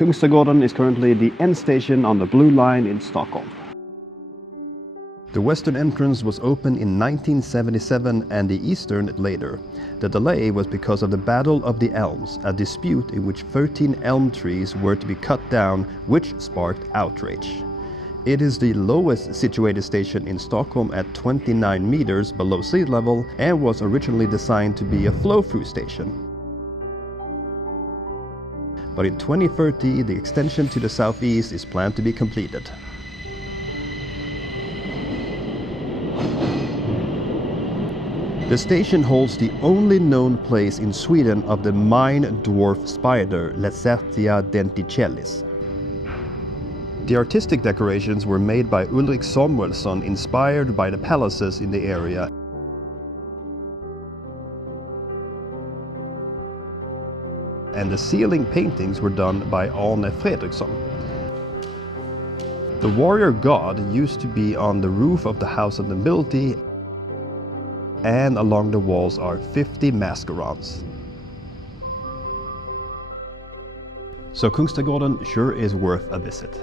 Kungsträdgården is currently the end station on the Blue Line in Stockholm. The western entrance was opened in 1977 and the eastern later. The delay was because of the Battle of the Elms, a dispute in which 13 elm trees were to be cut down, which sparked outrage. It is the lowest situated station in Stockholm at 29 meters below sea level and was originally designed to be a flow-through station. But in 2030, the extension to the southeast is planned to be completed. The station holds the only known place in Sweden of the mine dwarf spider Lacertia denticellis. The artistic decorations were made by Ulrik Samuelsson, inspired by the palaces in the area. And the ceiling paintings were done by Arne Fredriksson. The warrior god used to be on the roof of the House of Nobility, and along the walls are 50 mascarons. So Kungsträdgården sure is worth a visit.